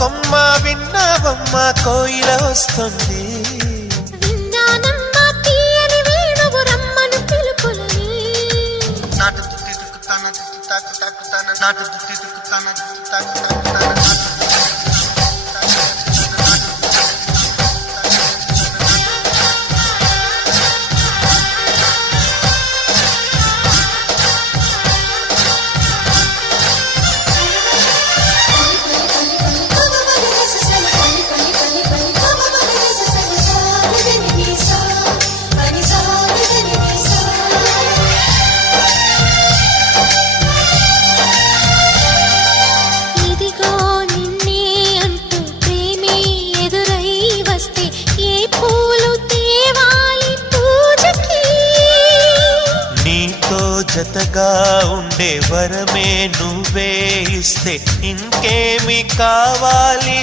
కొమ్మ విన్నావమ్మ కోయిల వస్తుంది. విన్నానమ్మ తీయని వేణువు రమ్మను పిలుపులని. నాటు దుత్తి దుక్కుతాన దుత్తి తాకు తాకుతాన నాటు దుత్తి దుక్కుతాన దుత్తి తాకు తాకుతాన జతగా ఉండే వరమే నువ్వే ఇస్తే ఇంకేమి కావాలి.